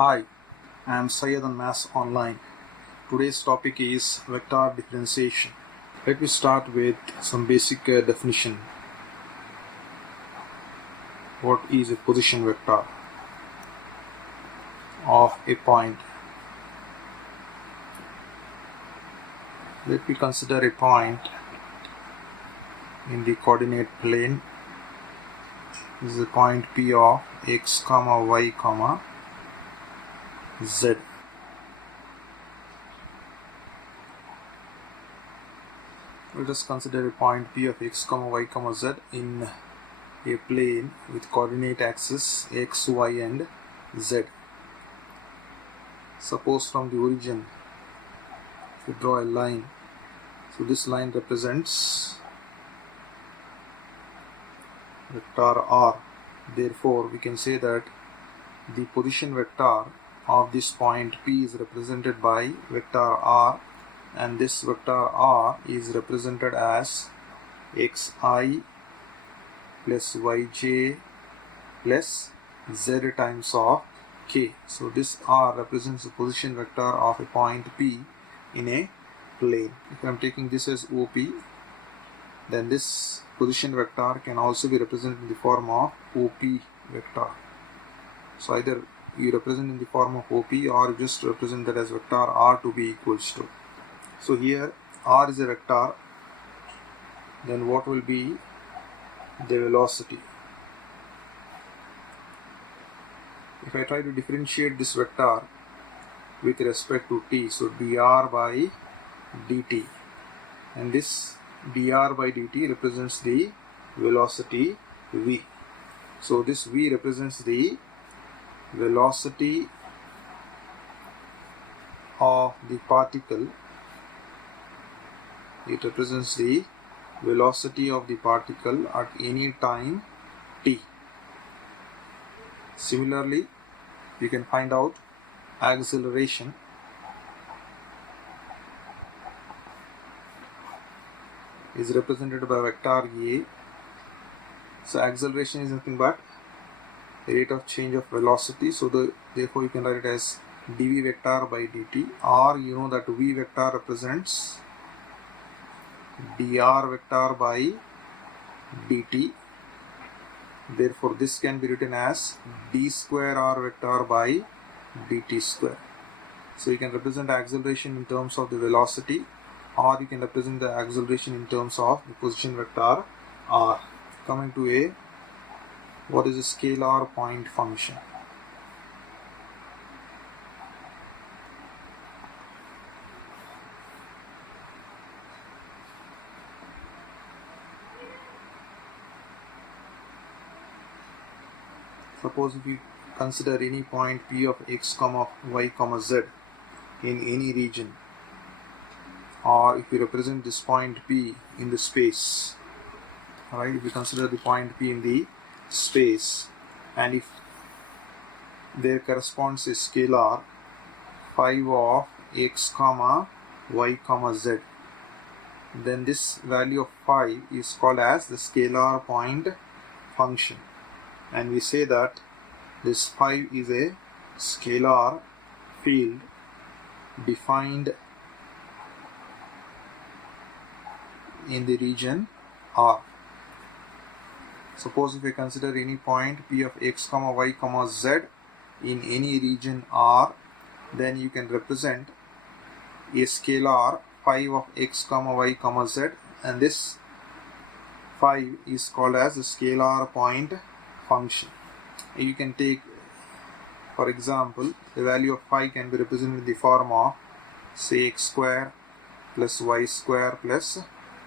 Hi, I am Syed on Maths Online. Today's topic is vector differentiation. Let me start with some basic definition. What is a position vector of a point? Let me consider a point in the coordinate plane. This is a point P of x, y, z. Let us consider a point P of x, y, z in a plane with coordinate axis x, y and z. Suppose from the origin, if you draw a line, so this line represents vector r. Therefore, we can say that the position vector of this point P is represented by vector r, and this vector r is represented as xi plus yj plus z times of k. So this r represents the position vector of a point P in a plane. If I am taking this as OP, then this position vector can also be represented in the form of OP vector. So either you represent in the form of OP or you just represent that as vector r to be equals to. So here r is a vector, then what will be the velocity? If I try to differentiate this vector with respect to t, so dr by dt, and this dr by dt represents the velocity v. So this v represents the velocity of the particle. It represents the velocity of the particle at any time t. Similarly, you can find out acceleration. Is represented by vector a. So acceleration is nothing but rate of change of velocity. So therefore you can write it as dv vector by dt, or you know that v vector represents dr vector by dt. Therefore this can be written as d square r vector by dt square. So you can represent acceleration in terms of the velocity, or you can represent the acceleration in terms of the position vector r. Coming to what is a scalar point function? Suppose if you consider any point P of x, y, z in any region, or if you represent this point P in the space, alright, if you consider the point P in the space, and if there corresponds a scalar 5 of x, y, z, then this value of 5 is called as the scalar point function. And we say that this 5 is a scalar field defined in the region R. Suppose if I consider any point P of x, y, z in any region R, then you can represent a scalar 5 of x, y, z, and this 5 is called as the scalar point function. You can take, for example, the value of 5 can be represented in the form of say x square plus y square plus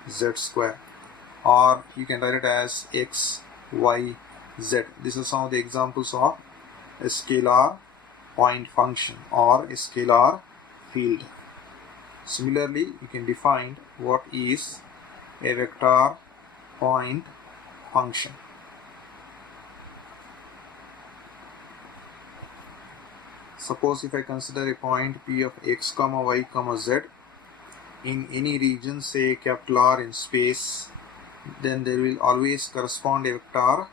z square, or you can write it as x, y, z. These are some of the examples of a scalar point function or a scalar field. Similarly, you can define what is a vector point function. Suppose if I consider a point P of x, y, z in any region, say capital R in space, then there will always correspond a vector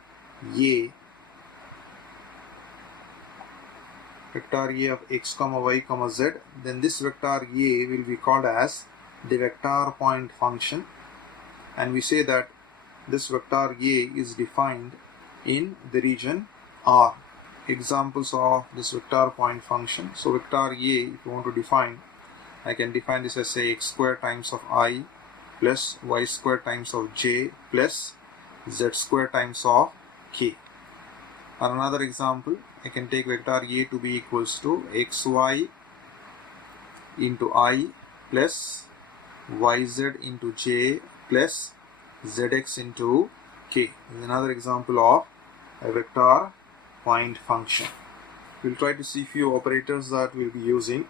a vector A of x comma y comma z, then this vector A will be called as the vector point function, and we say that this vector A is defined in the region R. Examples of this vector point function. So vector A, if you want to define, I can define this as say x square times of I plus y square times of j plus z square times of k. Or another example, I can take vector A to be equals to xy into I plus yz into j plus zx into k. This is another example of a vector point function. We'll try to see few operators that we'll be using.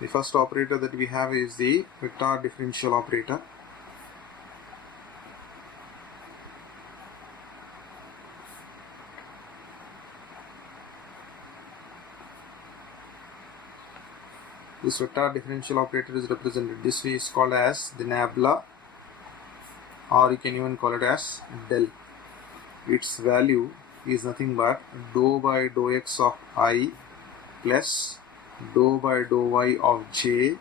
The first operator that we have is the vector differential operator. This vector differential operator is represented this way, is called as the nabla, or you can even call it as del. Its value is nothing but dou by dou x of I plus dou by dou y of j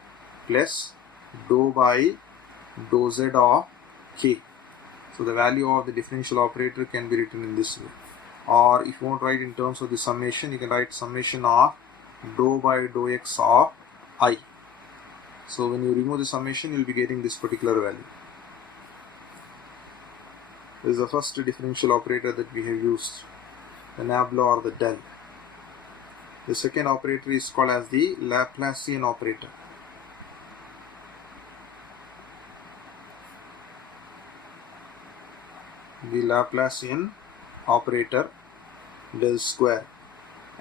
plus dou by dou z of k. So the value of the differential operator can be written in this way. Or if you want to write in terms of the summation, you can write summation of dou by dou x of I. So when you remove the summation, you will be getting this particular value. This is the first differential operator that we have used, the nabla or the del. The second operator is called as the Laplacian operator. The Laplacian operator del square,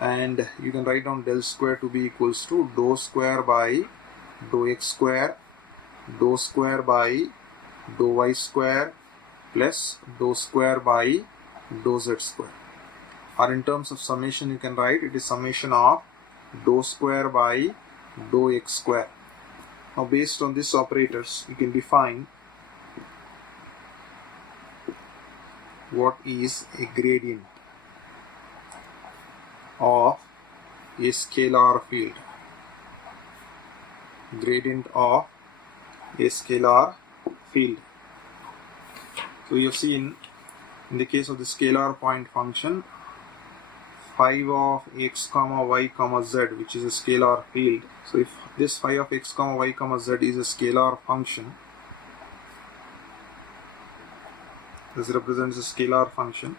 and you can write down del square to be equals to dou square by dou x square, dou square by dou y square plus dou square by dou z square. Or in terms of summation, you can write it is summation of dou square by dou x square. Now based on these operators, you can define what is a gradient of a scalar field. Gradient of a scalar field. So you have seen in the case of the scalar point function, phi of x comma y comma z, which is a scalar field. So if this phi of x comma y comma z is a scalar function, this represents a scalar function,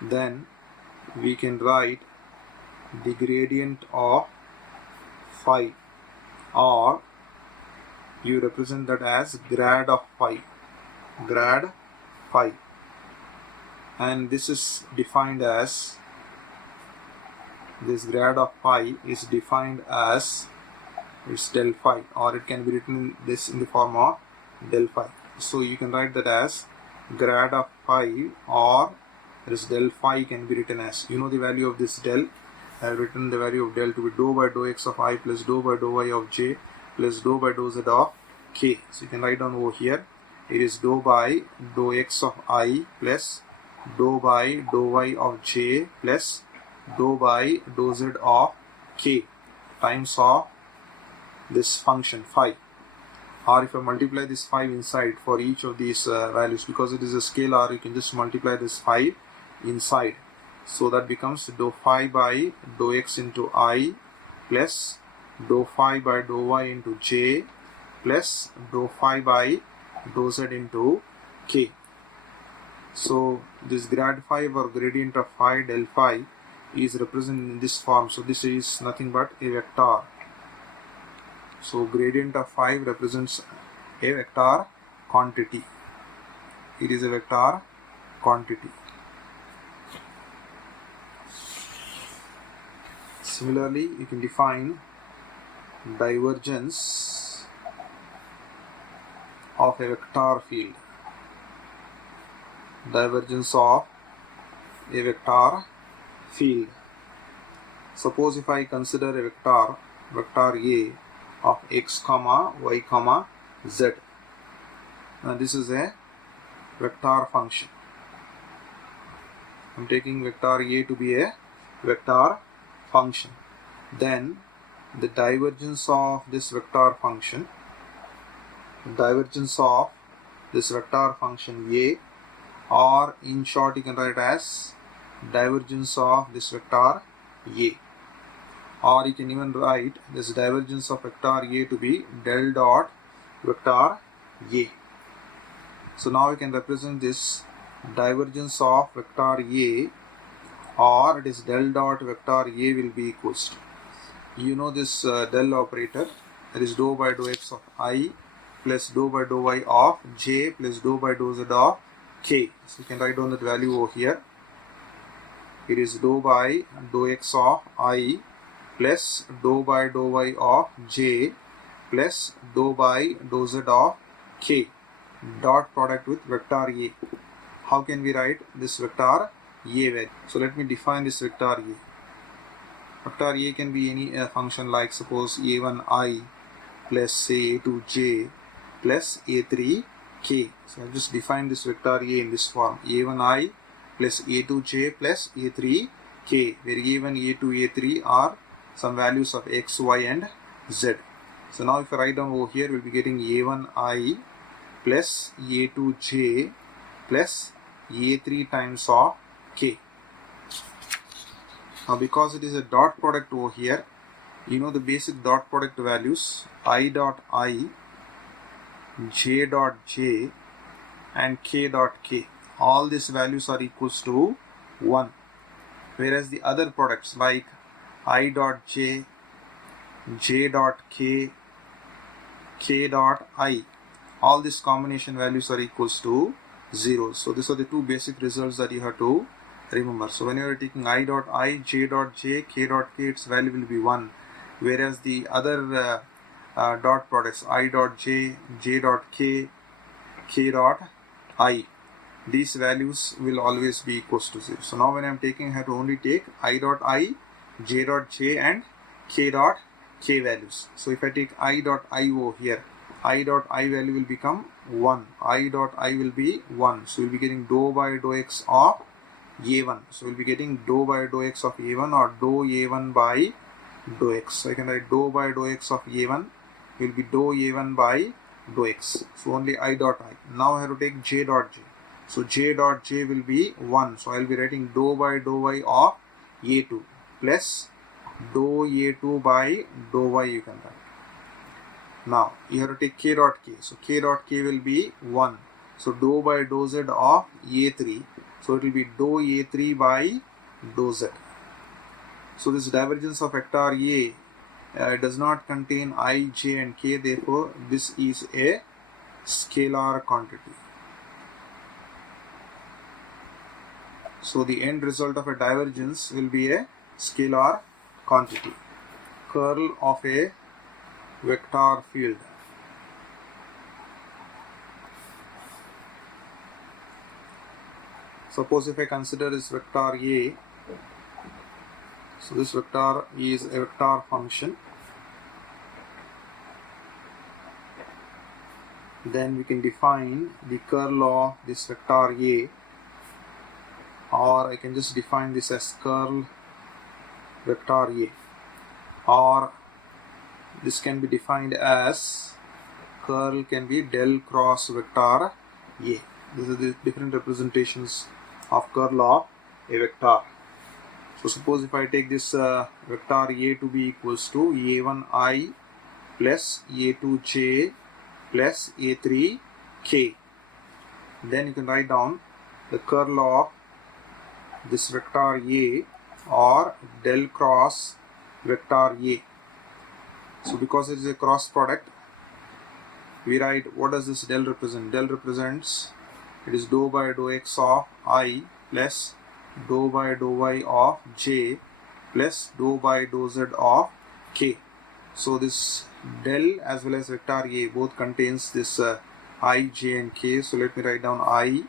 then we can write the gradient of phi, or you represent that as grad of phi, grad phi, and this is defined as, this grad of phi is defined as its del phi, or it can be written this in the form of del phi. So you can write that as grad of phi, or this del phi can be written as, you know the value of this del. I have written the value of del to be dou by dou x of I plus dou by dou y of j plus dou by dou z of k. So you can write down over here, it is dou by dou x of I plus dou by dou y of j plus dou by dou z of k times of this function phi. Or if I multiply this 5 inside for each of these values, because it is a scalar, you can just multiply this 5 inside. So that becomes dou phi by dou x into I plus dou phi by dou y into j plus dou phi by dou z into k. So this grad phi or gradient of phi del phi is represented in this form. So this is nothing but a vector. So gradient of phi represents a vector quantity. It is a vector quantity. Similarly, you can define divergence of a vector field. Divergence of a vector field. Suppose if I consider a vector A of x comma y comma z. Now this is a vector function. I am taking vector A to be a vector function. then the divergence of this vector function, A, or in short you can write as divergence of this vector A, or you can even write this divergence of vector A to be del dot vector A. So now we can represent this divergence of vector A, or it is del dot vector A will be equals to, you know this del operator, that is dou by dou x of I plus dou by dou y of j plus dou by dou z of k. So you can write down that value over here. It is dou by dou x of I plus dou by dou y of j plus dou by dou z of k, dot product with vector A. How can we write this vector A value? So let me define this vector A. Vector A can be any function, like suppose a1i plus say a2j plus a3k. So I've just defined this vector A in this form: a1i plus a2j plus a3k, where a1, a2, a3 are some values of x, y and z. So now if I write down over here, we'll be getting a1i plus a2j plus a3 times of k. Now because it is a dot product over here, you know the basic dot product values: I dot I, j dot j and k dot k. All these values are equals to 1. Whereas the other products like I dot j, j dot k, k dot I, all these combination values are equals to 0. So these are the two basic results that you have to remember. So when you are taking I dot I, j dot j, k dot k, its value will be 1. Whereas the other dot products I dot j, j dot k, k dot I, these values will always be equals to 0. So now when I am taking, I have to only take I dot I, j dot j and k dot k values. So if I take I dot I over here, I dot I value will become 1. I dot I will be 1. So we'll be getting dou by dou x of a1. So we'll be getting dou by dou x of a1, or dou a1 by dou x. So I can write dou by dou x of a1 will be dou a1 by dou x. So only I dot I. Now I have to take j dot j. So j dot j will be 1. So I will be writing dou by dou y of a2 plus dou a2 by dou y you can write. Now you have to take k dot k. So k dot k will be 1. So dou by dou z of a3. So it will be dou a3 by dou z. So this divergence of vector A does not contain I, j and k. Therefore this is a scalar quantity. So the end result of a divergence will be a scalar quantity. Curl of a vector field. Suppose if I consider this vector A, so this vector is a vector function, then we can define the curl of this vector A, or I can just define this as curl vector A, or this can be defined as curl can be del cross vector A. These are the different representations of curl of a vector. So suppose if I take this vector A to be equals to a1i plus a2j plus a3k, then you can write down the curl of this vector A, or del cross vector A. So because it is a cross product, we write, what does this del represent? Del represents, it is dou by dou x of I plus dou by dou y of j plus dou by dou z of k. So this del as well as vector A both contains this I, j and k. So let me write down I,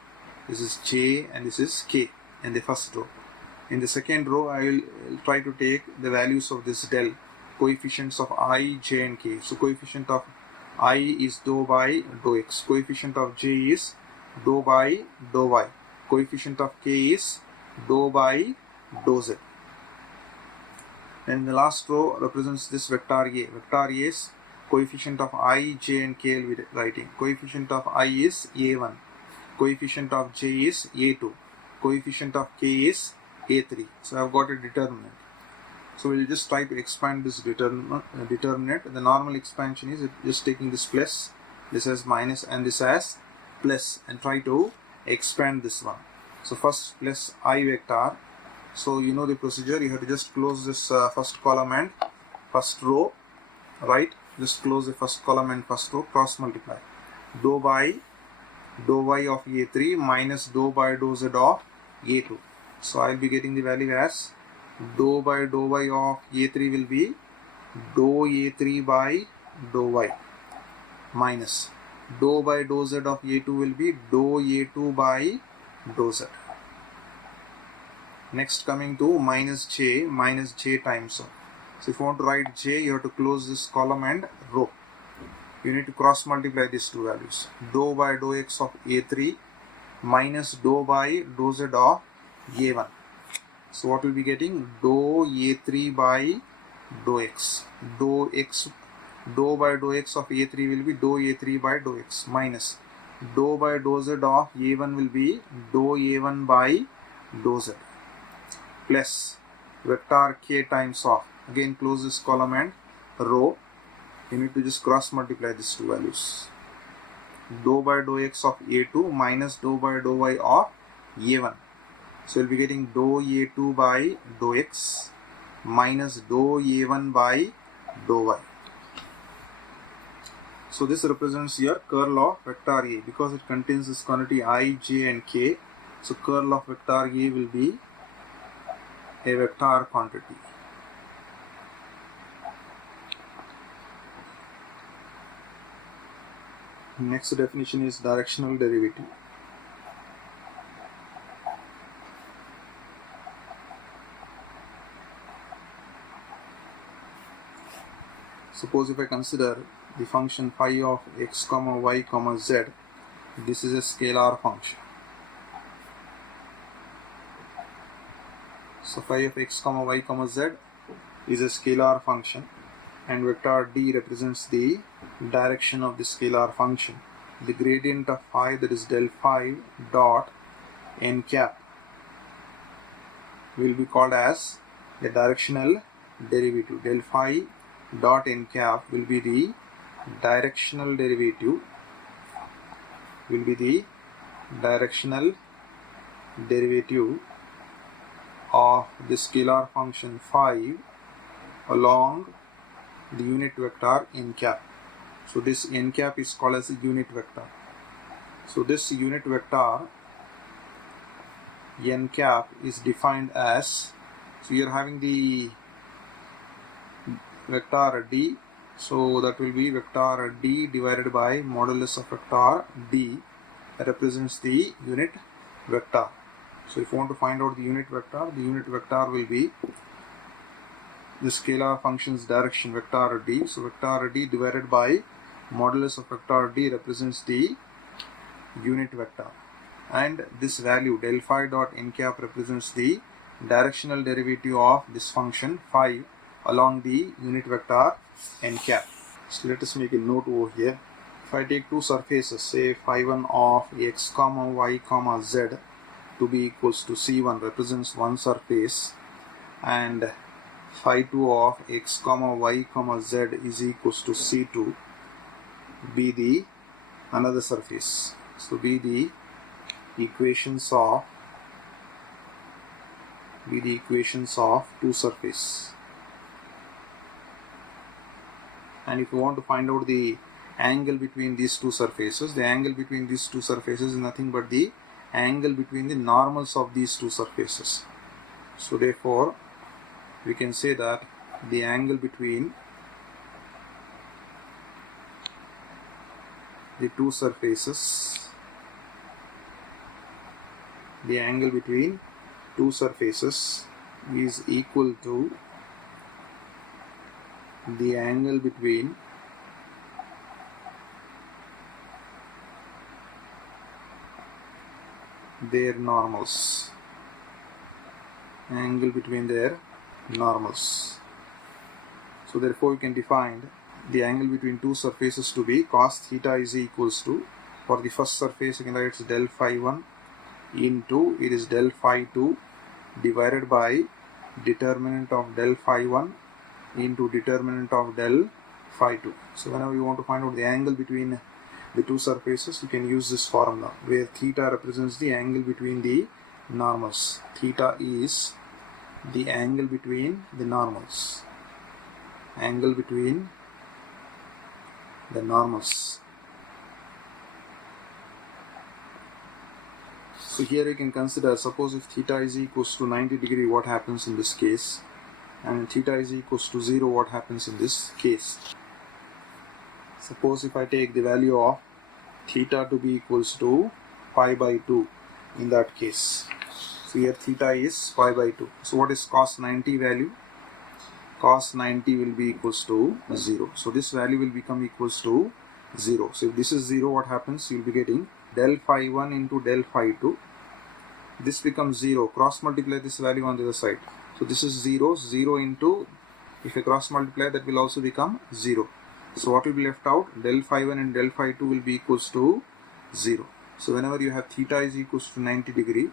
this is j and this is k in the first row. In the second row I will try to take the values of this del, coefficients of I, j and k. So coefficient of I is dou by dou x, coefficient of j is dou by dou y, coefficient of k is dou by dou z. and the last row represents this vector A. Vector A's coefficient of I, J and K will be writing. Coefficient of I is A1, coefficient of J is A2, coefficient of K is A3. So I have got a determinant. So we'll just try to expand this determinant. The normal expansion is just taking this plus, this as minus and this as plus, and try to expand this one. So first plus I vector. So you know the procedure, you have to just close this first column and first row, right? Just close the first column and first row, cross multiply. Dou by dou y of A3 minus dou by dou z of A2. So I will be getting the value as dou by dou y of A3 will be dou A3 by dou y minus dou by dou z of A2 will be dou A2 by dou z. Next coming to minus j times of. So if you want to write j, you have to close this column and row. You need to cross multiply these two values. Dou by dou x of A3 minus dou by dou z of A1. So what will be getting? Dou A3 by dou x. Dou by dou x of A3 will be dou A3 by dou x minus dou by dou z of A1 will be dou A1 by dou z plus vector k times of. Again close this column and row. You need to just cross multiply these two values. Dou by dou x of A2 minus dou by dou y of A1. So we'll be getting dou A2 by dou x minus dou A1 by dou y. So this represents your curl of vector A because it contains this quantity I, J and K. So curl of vector A will be a vector quantity. Next definition is directional derivative. Suppose if I consider the function phi of x comma y comma z, this is a scalar function. So phi of x comma y comma z is a scalar function, and vector d represents the direction of the scalar function. The gradient of phi, that is del phi dot n cap, will be called as the directional derivative. Del phi dot n cap will be the directional derivative, of the scalar function phi along the unit vector n cap. So this n cap is called as a unit vector. So this unit vector n cap is defined as, so you are having the vector d, so that will be vector d divided by modulus of vector d, that represents the unit vector. So if you want to find out the unit vector will be the scalar function's direction, vector d. So vector d divided by modulus of vector d represents the unit vector, and this value del phi dot n cap represents the directional derivative of this function phi along the unit vector n cap. So let us make a note over here. If I take two surfaces, say phi 1 of x comma y comma z to be equals to C1 represents one surface, and phi 2 of x comma y comma z is equals to C2 be the another surface. So be the equations of two surfaces. And if you want to find out the angle between these two surfaces, the angle between these two surfaces is nothing but the angle between the normals of these two surfaces. So therefore we can say that the angle between the two surfaces, is equal to the angle between their normals. So therefore we can define the angle between two surfaces to be cos theta is equals to, for the first surface you can write it's del phi 1 into it is del phi 2 divided by determinant of del phi 1 into determinant of del phi 2. So whenever you want to find out the angle between the two surfaces, you can use this formula where theta represents the angle between the normals. Theta is the angle between the normals. Angle between the normals. So here you can consider, suppose if theta is equals to 90 degree, what happens in this case, and theta is equals to 0, what happens in this case. Suppose if I take the value of theta to be equals to pi by 2 in that case. So here theta is pi by 2. So what is cos 90 value? Cos 90 will be equals to 0. So this value will become equals to 0. So if this is 0, what happens? You will be getting del phi 1 into del phi 2. This becomes 0. Cross multiply this value on the other side. So this is 0. 0 into, if I cross multiply, that will also become 0. So what will be left out? Del phi 1 and del phi 2 will be equals to 0. So whenever you have theta is equals to 90 degree,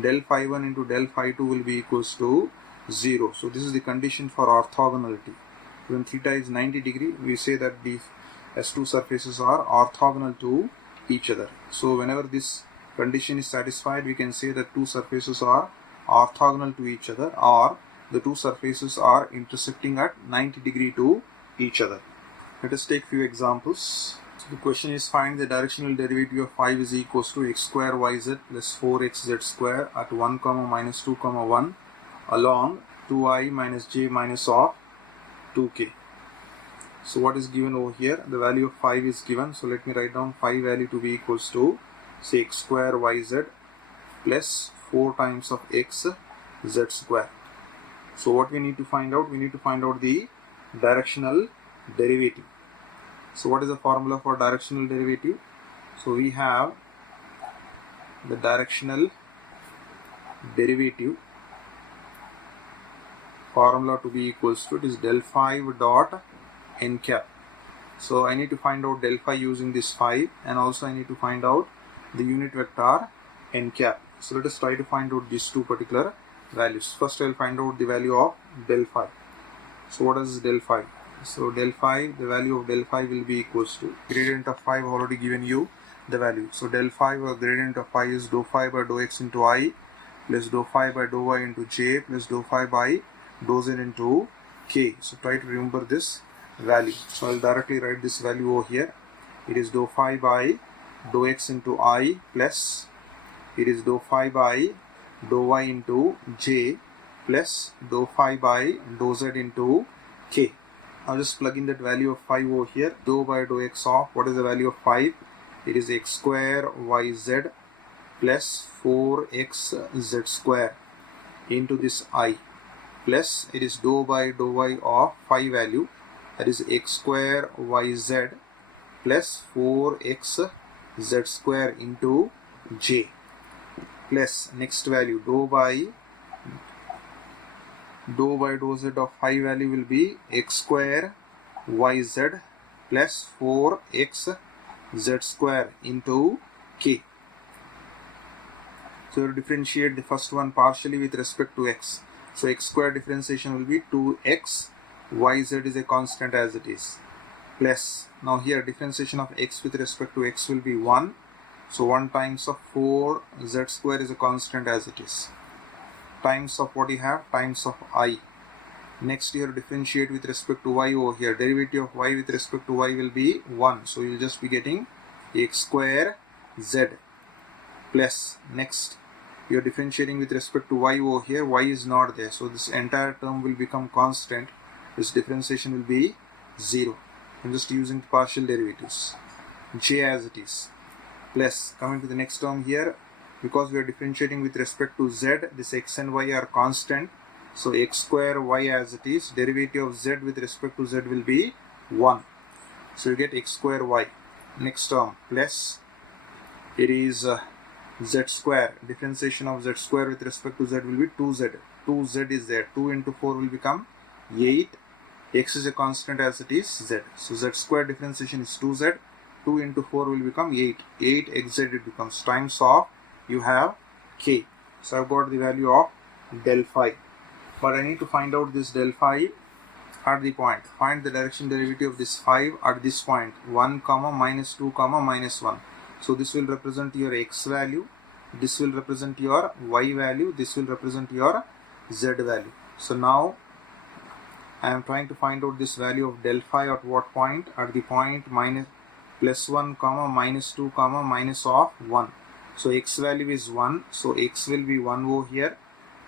del phi 1 into del phi 2 will be equals to 0. So this is the condition for orthogonality. When theta is 90 degree, we say that the S2 surfaces are orthogonal to each other. So whenever this condition is satisfied, we can say that two surfaces are orthogonal to each other, or the two surfaces are intersecting at 90 degree to each other. Let us take few examples. So the question is, find the directional derivative of 5 is equals to x square yz plus 4xz square at 1, minus 2, 1 along 2I minus j minus of 2k. So what is given over here? The value of 5 is given. So let me write down 5 value to be equals to, say, x square yz plus 4 times of x z square. So what we need to find out? We need to find out the directional derivative. So what is the formula for directional derivative? So we have the directional derivative formula to be equals to, it is del 5 dot n cap. So I need to find out del phi using this 5, and also I need to find out the unit vector n cap. So let us try to find out these two particular values. First I will find out the value of del phi. So what is del phi? So del phi, the value of del phi will be equals to, gradient of phi already given you the value. So del phi or gradient of phi is dou phi by dou x into I plus dou phi by dou y into j plus dou phi by dou z into k. So try to remember this value. So I will directly write this value over here. It is dou phi by dou x into I plus it is dou phi by dou y into j plus dou phi by dou z into k. Now just plug in that value of 5 over here. Dou by dou x of, what is the value of 5? It is x square yz plus 4xz square into this I plus it is dou by dou y of phi value, that is x square yz plus 4xz square into j plus next value dou by dou z of phi value will be x square yz plus 4xz square into k. So you differentiate the first one partially with respect to x. So x square differentiation will be 2x, yz is a constant as it is, plus now here differentiation of x with respect to x will be 1. So 1 times of 4z square is a constant as it is, times of what you have, times of I. Next here differentiate with respect to y over here. Derivative of y with respect to y will be 1. So you will just be getting x square z plus next you are differentiating with respect to y over here. Y is not there. So this entire term will become constant. This differentiation will be 0. I'm just using partial derivatives. J as it is. Plus coming to the next term here, because we are differentiating with respect to z, this x and y are constant. So x square y as it is, derivative of z with respect to z will be 1. So you get x square y. Next term plus it is z square. Differentiation of z square with respect to z will be 2z. 2z is there. 2 into 4 will become 8 x is a constant as it is z. So z square differentiation is 2z. 2 into 4 will become 8. 8 xz it becomes times of you have k. So I've got the value of del phi. But I need to find out this del phi at the point. Find the direction derivative of this 5 at this point. 1 comma minus 2 comma minus 1. So this will represent your x value. This will represent your y value. This will represent your z value. So now I am trying to find out this value of del phi at what point? At the point minus plus 1 comma minus 2 comma minus of 1. So x value is 1. So x will be 1 over here.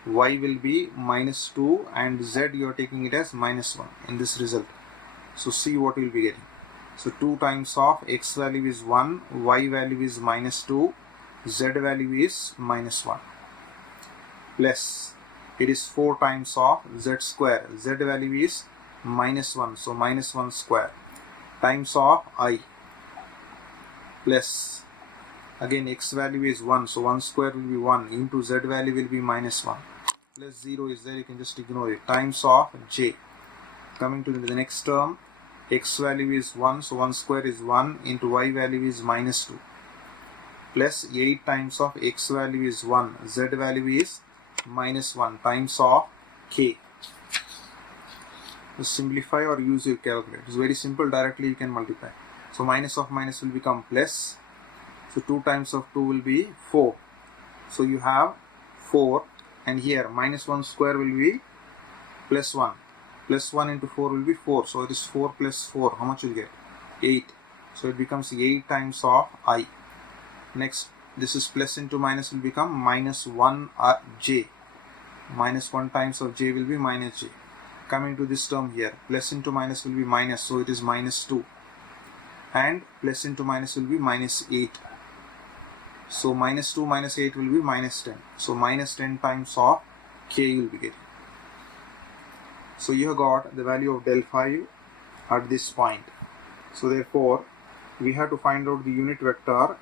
Y will be minus 2 and z you are taking it as minus 1 in this result. So see what you will be getting. So 2 times of x value is 1, y value is minus 2, z value is minus 1. Plus it is 4 times of z square. Z value is minus 1. So minus 1 square times of I. Plus again x value is 1. So 1 square will be 1 into z value will be minus 1. Plus 0 is there. You can just ignore it. Times of j. Coming to the next term. X value is 1. So 1 square is 1 into y value is minus 2. Plus 8 times of x value is 1. Z value is minus 1 times of k. Just simplify or use your calculator. It's very simple. Directly you can multiply. So minus of minus will become plus. So 2 times of 2 will be 4. So you have 4 and here minus 1 square will be plus 1. Plus 1 into 4 will be 4. So it is 4 plus 4. How much will you get? 8. So it becomes 8 times of I. Next, this is plus into minus will become minus 1 j. Minus 1 times of j will be minus j. Coming to this term here, plus into minus will be minus. So it is minus 2. And plus into minus will be minus 8. So minus 2 minus 8 will be minus 10. So minus 10 times of k you will be getting. So you have got the value of del phi at this point. So therefore we have to find out the unit vector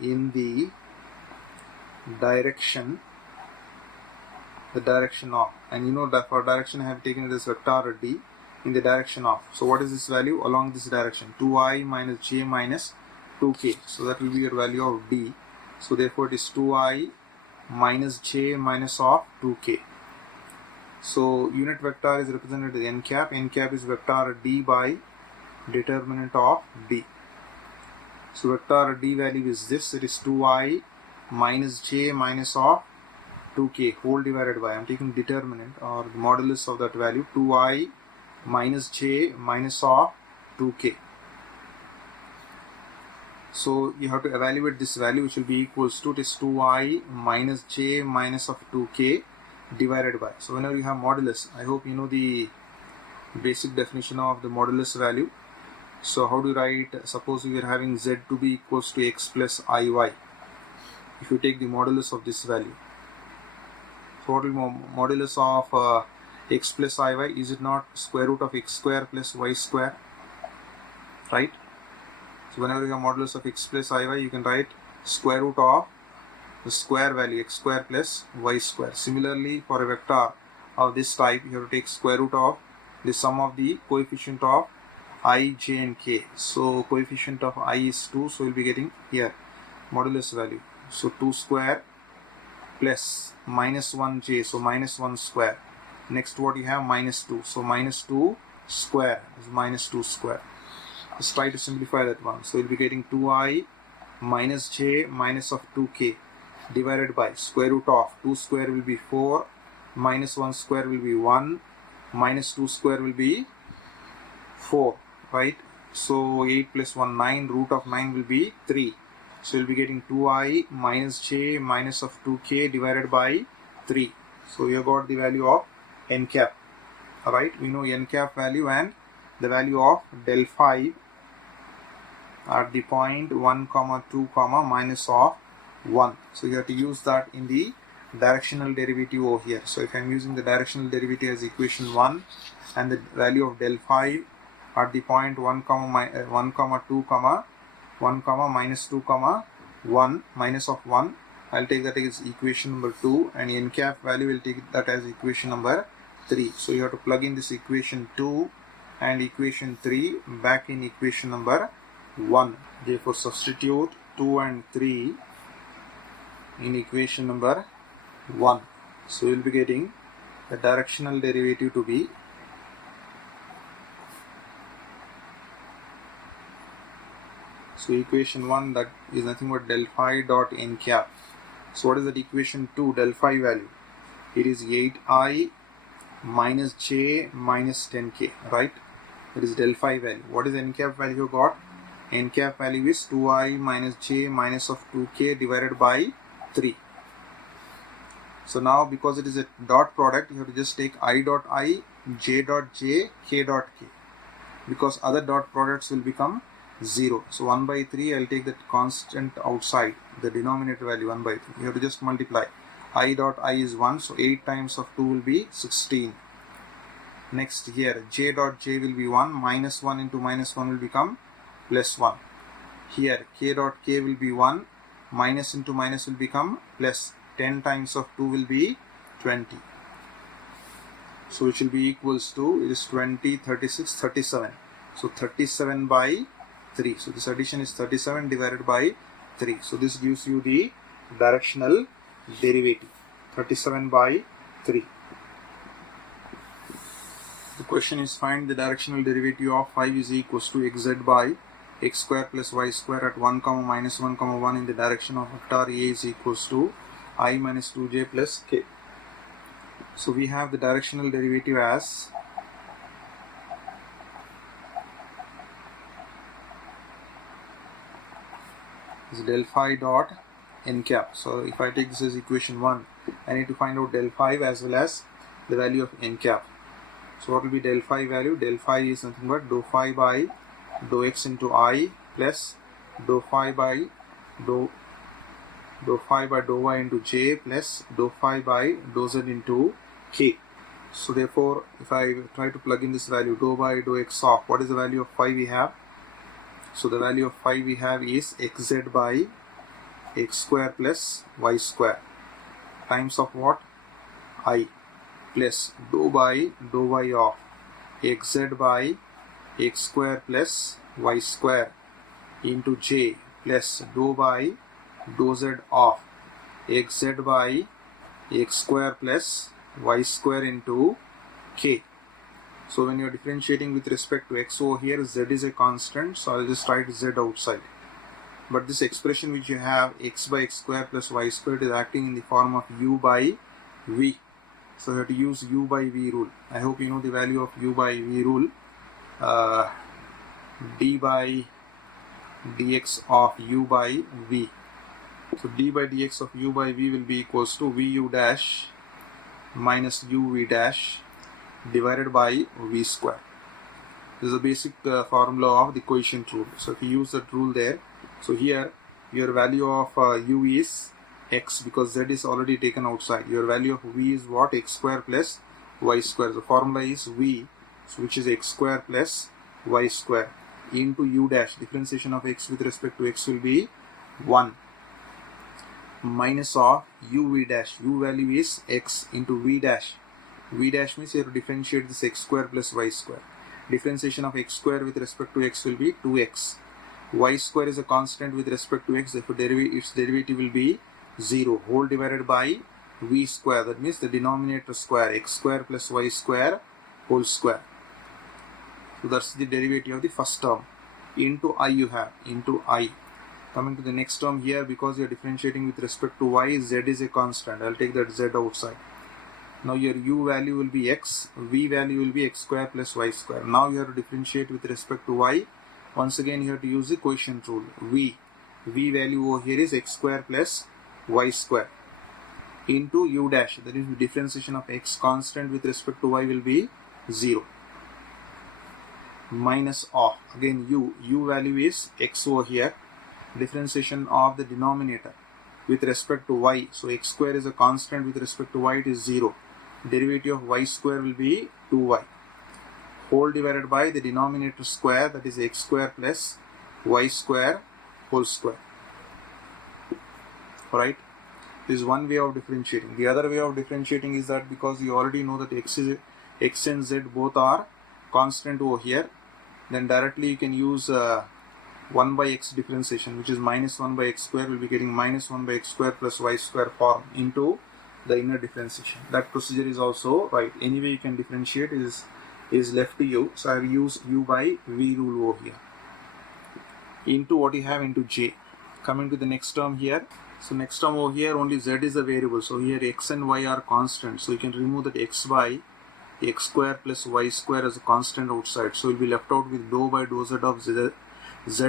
in the direction of, and you know that for direction I have taken this vector d in the direction of. So what is this value along this direction? 2i minus j minus 2k. So that will be your value of d. So therefore it is 2i minus j minus of 2k. So unit vector is represented as n cap. N cap is vector d by determinant of d. So vector d value is this. It is 2i minus j minus of 2k whole divided by, I am taking determinant or the modulus of that value, 2i minus j minus of 2k. So you have to evaluate this value, which will be equals to, it is 2i minus j minus of 2k divided by. So whenever you have modulus, I hope you know the basic definition of the modulus value. So how do you write? Suppose we are having z to be equals to x plus iy. If you take the modulus of this value, so what will be modulus of x plus iy? Is it not square root of x square plus y square? Right? So whenever you have modulus of x plus iy, you can write square root of the square value x square plus y square. Similarly, for a vector of this type, you have to take square root of the sum of the coefficient of I, j and k. So coefficient of I is 2, so we will be getting here modulus value. So 2 square plus minus 1j, so minus 1 square. Next what you have? Minus 2. So minus 2 square is minus 2 square. Let's try to simplify that one. So we'll be getting 2i minus j minus of 2k divided by square root of 2 square will be 4, minus 1 square will be 1, minus 2 square will be 4, right? So 8 plus 1, 9, root of 9 will be 3. So we'll be getting 2i minus j minus of 2k divided by 3. So you got the value of n cap. Alright, we know n cap value and the value of del phi at the point 1 comma 2 comma minus of 1. So you have to use that in the directional derivative over here. So if I am using the directional derivative as equation 1 and the value of del phi at the point 1 comma 2 comma 1 comma minus 2 comma 1 minus of 1, I'll take that as equation number 2, and n cap value will take that as equation number 3. So you have to plug in this equation 2 and equation 3 back in equation number 1. Therefore substitute 2 and 3 in equation number 1. So we'll be getting the directional derivative to be equation 1, that is nothing but del phi dot n cap. So what is that equation 2 del phi value? It is 8i minus j minus 10k, right? That is del phi value. What is n cap value you got? N cap value is 2i minus j minus of 2k divided by 3. So now because it is a dot product, you have to just take I dot I, j dot j, k dot k. Because other dot products will become 0. So 1 by 3, I'll take that constant outside, the denominator value 1 by 3. You have to just multiply. I dot I is 1, so 8 times of 2 will be 16. Next here, j dot j will be 1, minus 1 into minus 1 will become plus 1. Here, k dot k will be 1, minus into minus will become plus. 10 times of 2 will be 20. So it will be equals to, it is 20, 36, 37. So 37 by 3. So this addition is 37 divided by 3. So this gives you the directional derivative. 37 by 3. The question is, find the directional derivative of 5 is equals to xz by x square plus y square at 1, minus 1, 1 in the direction of vector A is equals to I minus 2j plus k. So we have the directional derivative as is del phi dot n cap. So if I take this as equation 1, I need to find out del phi as well as the value of n cap. So what will be del phi value? Del phi is nothing but dou phi by dou x into I plus dou phi by dou y into j plus dou phi by dou z into k. So therefore, if I try to plug in this value, dou by dou x of, what is the value of phi we have? So the value of phi we have is xz by x square plus y square times of what? I plus dou by dou y of xz by x square plus y square into j plus dou by dou z of xz by x square plus y square into k. So when you are differentiating with respect to x over here, z is a constant, so I'll just write z outside. But this expression which you have, x by x square plus y squared, is acting in the form of u by v. So you have to use u by v rule. I hope you know the value of u by v rule. D by dx of u by v. So d by dx of u by v will be equals to vu dash minus uv dash divided by v square. This is the basic formula of the quotient rule. So if you use that rule there, so here your value of u is x, because z is already taken outside. Your value of v is what? X square plus y square. The formula is v, so which is x square plus y square into u dash. Differentiation of x with respect to x will be 1 minus of uv dash. U value is x into v dash. V dash means you have to differentiate this x square plus y square. Differentiation of x square with respect to x will be 2x. Y square is a constant with respect to x, therefore its derivative will be 0, whole divided by v square. That means the denominator square, x square plus y square whole square. So that's the derivative of the first term. Into I you have, into I. Coming to the next term here, because you are differentiating with respect to y, z is a constant. I'll take that z outside. Now your u value will be x, v value will be x square plus y square. Now you have to differentiate with respect to y. Once again you have to use the quotient rule. V value over here is x square plus y square into u dash. That is the differentiation of x constant with respect to y will be 0. Minus of, again u value is x over here. Differentiation of the denominator with respect to y. So x square is a constant with respect to y, it is 0. Derivative of y square will be 2y. Whole divided by the denominator square, that is x square plus y square whole square. Alright. This is one way of differentiating. The other way of differentiating is that because you already know that x and z both are constant over here, then directly you can use 1 by x differentiation, which is minus 1 by x square will be getting minus 1 by x square plus y square form into the inner differentiation. That procedure is also right. Any way you can differentiate is left to you. So I have used u by v rule over here into what you have into j. Coming to the next term here. So next term over here only z is a variable. So here x and y are constant. So you can remove that x by x square plus y square as a constant outside. So you'll be left out with dou by dou z of z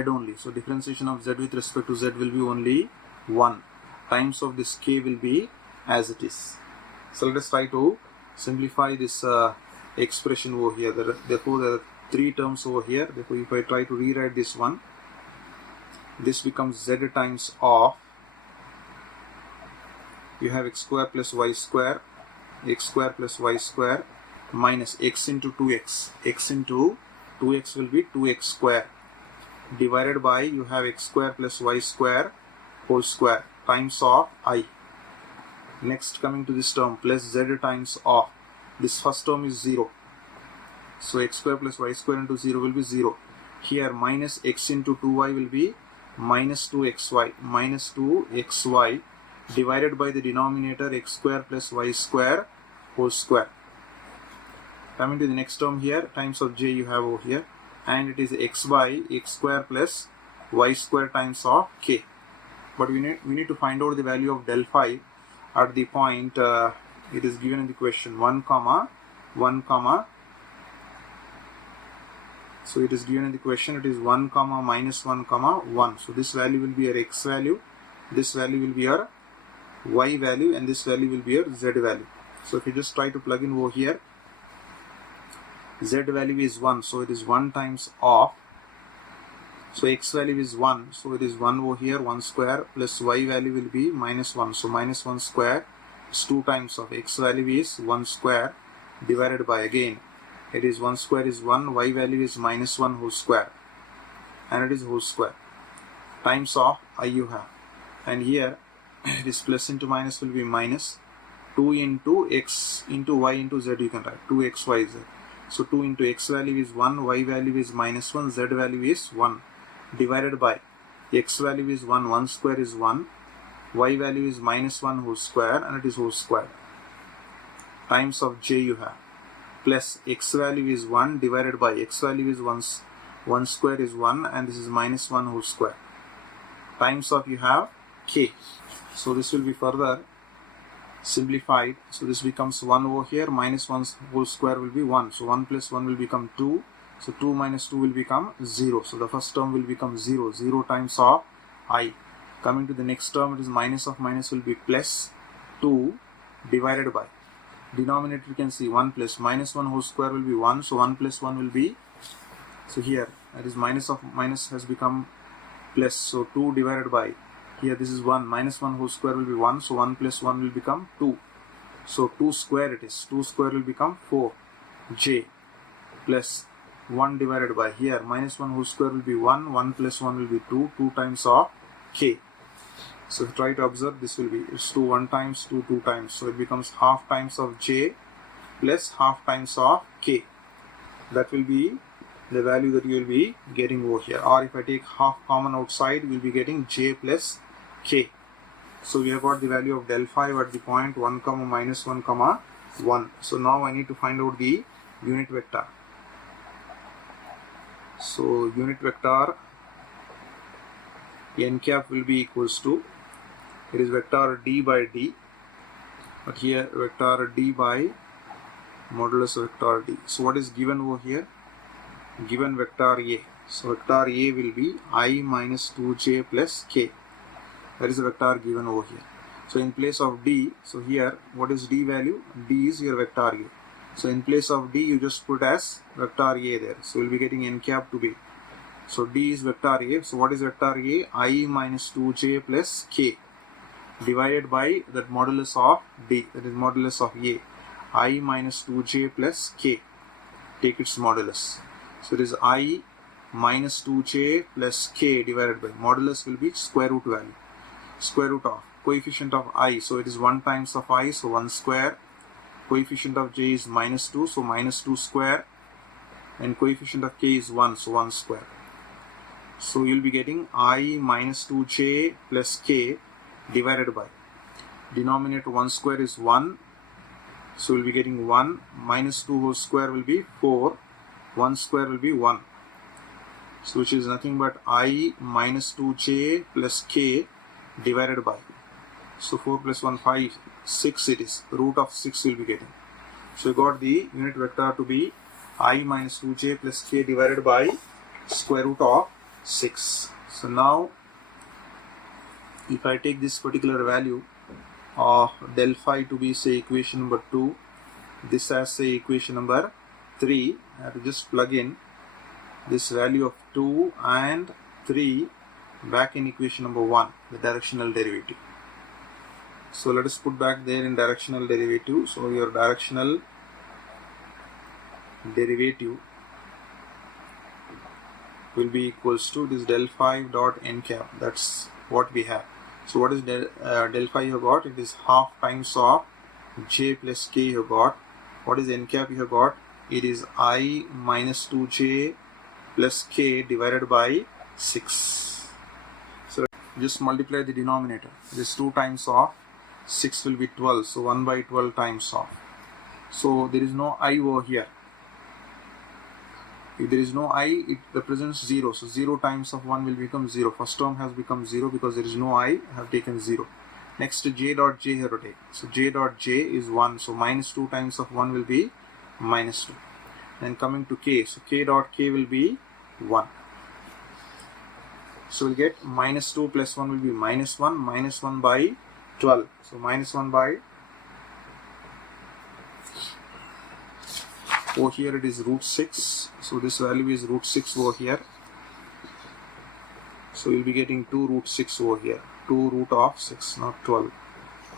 only. So differentiation of z with respect to z will be only 1 times of this k will be as it is. So let us try to simplify this expression over here. Therefore there are 3 terms over here. Therefore if I try to rewrite this one, this becomes z times of, you have x square plus y square plus y square minus x into 2x. X into 2x will be 2x square divided by, you have x square plus y square whole square times of I. Next coming to this term plus z times of, this first term is 0. So x square plus y square into 0 will be 0. Here minus x into 2y will be minus 2xy divided by the denominator x square plus y square whole square. Coming to the next term here, times of j you have over here, and it is x by x square plus y square times of k. But we need to find out the value of del phi at the point it is given in the question 1 comma 1 comma. So it is given in the question, it is 1 comma minus 1 comma 1. So this value will be your x value, this value will be your y value, and this value will be your z value. So if you just try to plug in over here, z value is 1, so it is 1 times of, so x value is 1, so it is 1 over here, 1 square, plus y value will be minus 1, so minus 1 square is 2 times of x value is 1 square divided by, again it is 1 square is 1, y value is minus 1 whole square, and it is whole square times of I you have, and here it is plus into minus will be minus 2 into x into y into z, you can write 2xyz. So 2 into x value is 1, y value is minus 1, z value is 1 divided by x value is 1, 1 square is 1, y value is minus 1 whole square, and it is whole square times of j you have, plus x value is 1 divided by x value is 1 square is 1, and this is minus 1 whole square times of you have k. So this will be further simplified. So this becomes 1 over here, minus 1 whole square will be 1. So 1 plus 1 will become 2. So 2 minus 2 will become 0. So the first term will become 0. 0 times of I. Coming to the next term, it is minus of minus will be plus 2 divided by, denominator you can see 1 plus minus 1 whole square will be 1. So 1 plus 1 will be, so here that is minus of minus has become plus. So 2 divided by, here this is 1, minus 1 whole square will be 1, so 1 plus 1 will become 2. So 2 square it is, 2 square will become 4j plus 1 divided by, here minus 1 whole square will be 1, 1 plus 1 will be 2, 2 times of k. So if you try to observe, this will be, it's 2 1 times, 2 2 times, so it becomes half times of j plus half times of k. That will be the value that you will be getting over here. Or if I take half common outside, we will be getting j plus k. So we have got the value of del phi at the point 1 comma minus 1 comma 1. So now I need to find out the unit vector. So unit vector n cap will be equals to, it is vector d by d, but here vector d by modulus vector d. So what is given over here? Given vector a. So vector a will be I minus 2j plus k. That is the vector given over here. So in place of d, so here what is d value? D is your vector a. So in place of d you just put as vector a there. So we'll be getting n cap to be. So d is vector a. So what is vector a? I minus 2j plus k divided by that modulus of d, that is modulus of a. I minus 2j plus k. Take its modulus. So it is I minus 2j plus k divided by, modulus will be square root value. Square root of coefficient of I, so it is 1 times of I, so 1 square. Coefficient of j is minus 2, so minus 2 square. And coefficient of k is 1, so 1 square. So you'll be getting I minus 2j plus k divided by, denominator 1 square is 1, so we'll be getting 1, minus 2 whole square will be 4, 1 square will be 1. So which is nothing but I minus 2j plus k divided by, so 4 plus 1, 5, 6 it is, root of 6 will be getting. So you got the unit vector to be I minus 2j plus k divided by square root of 6. So now if I take this particular value of del phi to be say equation number 2, this as say equation number 3, I have to just plug in this value of 2 and 3 back in equation number 1, the directional derivative. So let us put back there in directional derivative. So your directional derivative will be equals to this del phi dot n cap. That's what we have. So what is del phi you have got? It is half times of j plus k you have got. What is n cap you have got? It is I minus 2j plus k divided by 6. So just multiply the denominator. This 2 times of 6 will be 12. So 1 by 12 times of. So there is no I over here. If there is no I, it represents 0. So 0 times of 1 will become 0. First term has become 0 because there is no I, I have taken 0. Next j dot j here to take. So j dot j is 1. So minus 2 times of 1 will be minus 2. Then coming to k. So k dot k will be 1. So we'll get minus 2 plus 1 will be minus 1. Minus 1 by 12. So minus 1 by, over here it is root 6. So this value is root 6 over here. So you'll be getting 2 root 6 over here. 2 root of 6, not 12.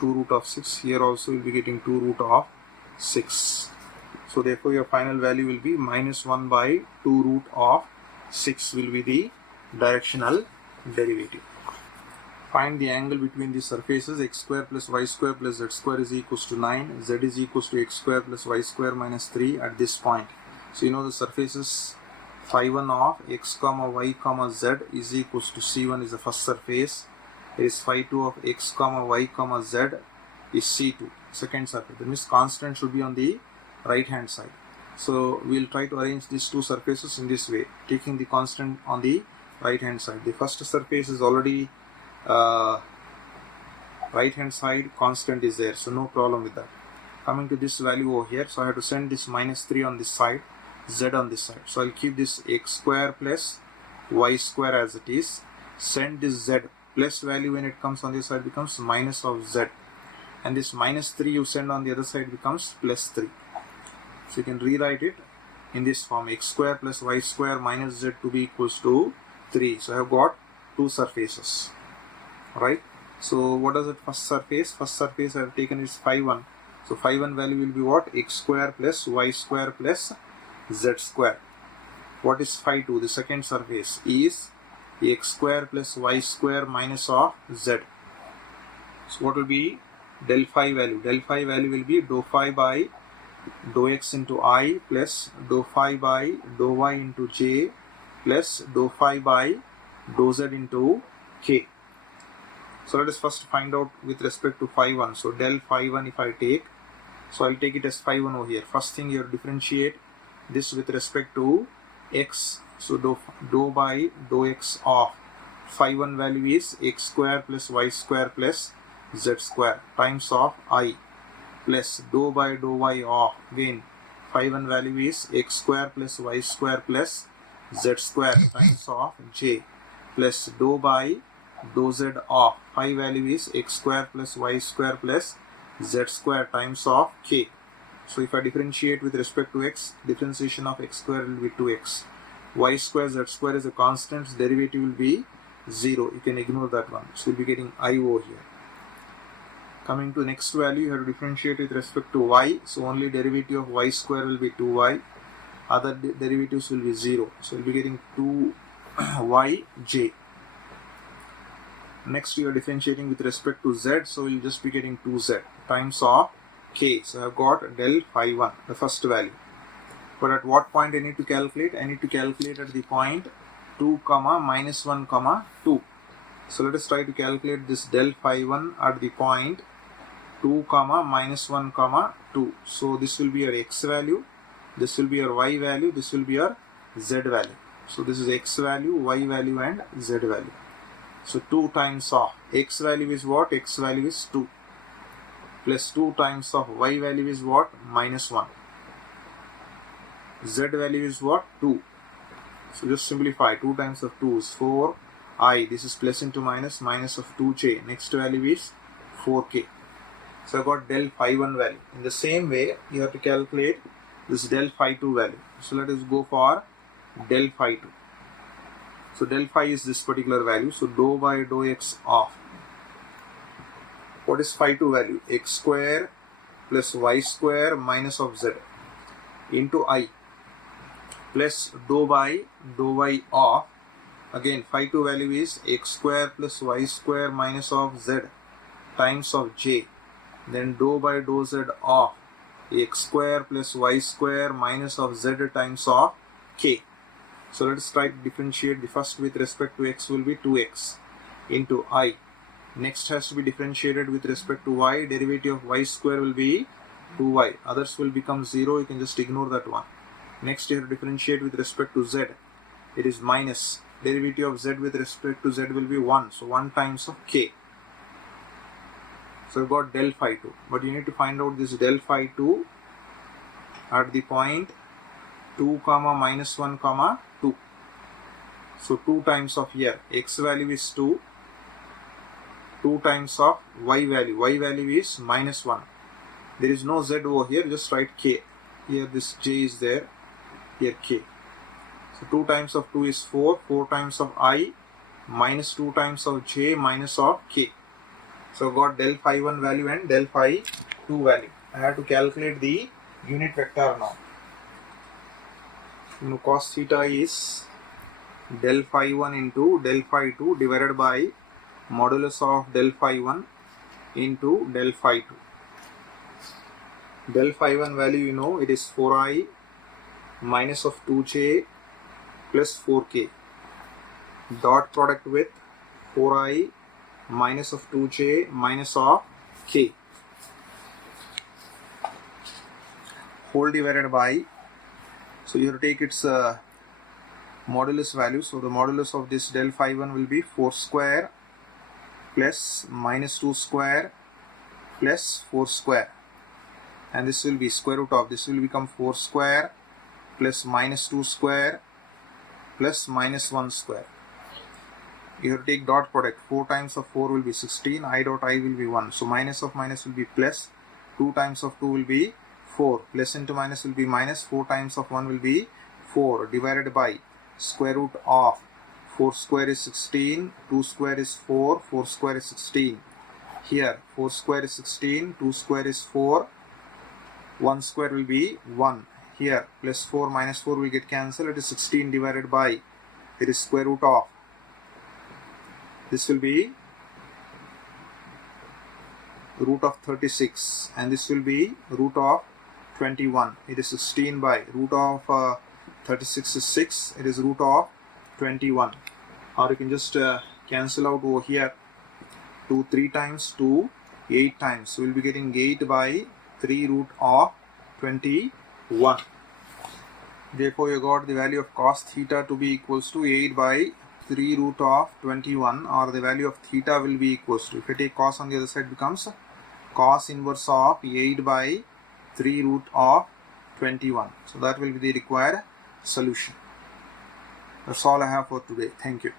2 root of 6. Here also you'll be getting 2 root of 6. So therefore your final value will be minus 1 by 2 root of 6 will be the directional derivative. Find the angle between the surfaces x square plus y square plus z square is equals to 9. Z is equals to x square plus y square minus 3 at this point. So you know the surfaces phi1 of x comma y comma z is equals to c1 is the first surface. There is phi2 of x comma y comma z is c2, second surface. That means constant should be on the right hand side. So we will try to arrange these two surfaces in this way, taking the constant on the right hand side. The first surface is already right hand side, constant is there, so no problem with that. Coming to this value over here, so I have to send this minus 3 on this side, z on this side. So I'll keep this x square plus y square as it is. Send this z plus value when it comes on this side becomes minus of z, and this minus 3 you send on the other side becomes plus 3. So you can rewrite it in this form, x square plus y square minus z to be equals to 3. So I have got two surfaces. Right, so what is it? First surface I have taken is phi1. So phi1 value will be what? X square plus y square plus z square. What is phi2? The second surface is x square plus y square minus of z. So what will be del phi value? Del phi value will be dou phi by dou x into I plus dou phi by dou y into j plus dou phi by dou z into k. So let us first find out with respect to phi1. So del phi1 if I take, so I'll take it as phi1 over here. First thing you differentiate this with respect to x. So dou by dou x of phi1 value is x square plus y square plus z square times of I plus dou by dou y of, again phi1 value is x square plus y square plus z square times of j plus dou by dou z of phi value is x square plus y square plus z square times of k. So if I differentiate with respect to x, differentiation of x square will be 2x. Y square z square is a constant, so derivative will be 0. You can ignore that one. So we'll be getting I over here. Coming to next value, you have to differentiate with respect to y. So only derivative of y square will be 2y. Other derivatives will be 0. So we'll be getting 2yj. Next you are differentiating with respect to z, so you'll just be getting 2z times of k. So I've got del phi 1, the first value. But at what point I need to calculate? I need to calculate at the point 2 comma minus 1 comma 2. So let us try to calculate this del phi 1 at the point 2 comma minus 1 comma 2. So this will be your x value, this will be your y value, this will be your z value. So this is x value, y value and z value. So 2 times of x value is what? X value is 2. Plus 2 times of y value is what? Minus 1. Z value is what? 2. So just simplify. 2 times of 2 is 4i. This is plus into minus, minus of 2j. Next value is 4k. So I got del phi 1 value. In the same way, you have to calculate this del phi 2 value. So let us go for del phi 2. So del phi is this particular value. So dou by dou x of, what is phi 2 value? X square plus y square minus of z into I plus dou by dou y of, again phi 2 value is x square plus y square minus of z times of j, then dou by dou z of x square plus y square minus of z times of k. So let us try to differentiate. The first with respect to x will be 2x into I. Next has to be differentiated with respect to y. Derivative of y square will be 2y. Others will become 0. You can just ignore that one. Next you have to differentiate with respect to z. It is minus. Derivative of z with respect to z will be 1. So 1 times of k. So we've got del phi 2. But you need to find out this del phi 2 at the point 2 comma minus 1 comma 2. So 2 times of here. X value is 2. 2 times of y value. Y value is minus 1. There is no z over here. Just write k. Here this j is there. Here k. So 2 times of 2 is 4. 4 times of I minus 2 times of j minus of k. So got del phi 1 value and del phi 2 value. I have to calculate the unit vector now. Cos theta is del phi 1 into del phi 2 divided by modulus of del phi 1 into del phi 2. Del phi 1 value, you know, it is 4i minus of 2j plus 4k. Dot product with 4i minus of 2j minus of k. Whole divided by, so you have to take its modulus value. So the modulus of this del phi 1 will be 4 square plus minus 2 square plus 4 square. And this will be square root of, this will become 4 square plus minus 2 square plus minus 1 square. You have to take dot product. 4 times of 4 will be 16. I dot I will be 1. So minus of minus will be plus. 2 times of 2 will be 4. Plus into minus will be minus. 4 times of 1 will be 4 divided by square root of 4 square is 16. 2 square is 4. 4 square is 16. Here 4 square is 16. 2 square is 4. 1 square will be 1. Here plus 4 minus 4 will get cancelled. It is 16 divided by, it is square root of, this will be root of 36 and this will be root of 21. It is 16 by root of 36 is 6. It is root of 21. Or you can just cancel out over here. 2 3 times, 2 8 times. So we'll be getting 8 by 3 root of 21. Therefore you got the value of cos theta to be equals to 8 by 3 root of 21, or the value of theta will be equals to, if you take cos on the other side, becomes cos inverse of 8 by 3 root of 21. So that will be the required solution. That's all I have for today. Thank you.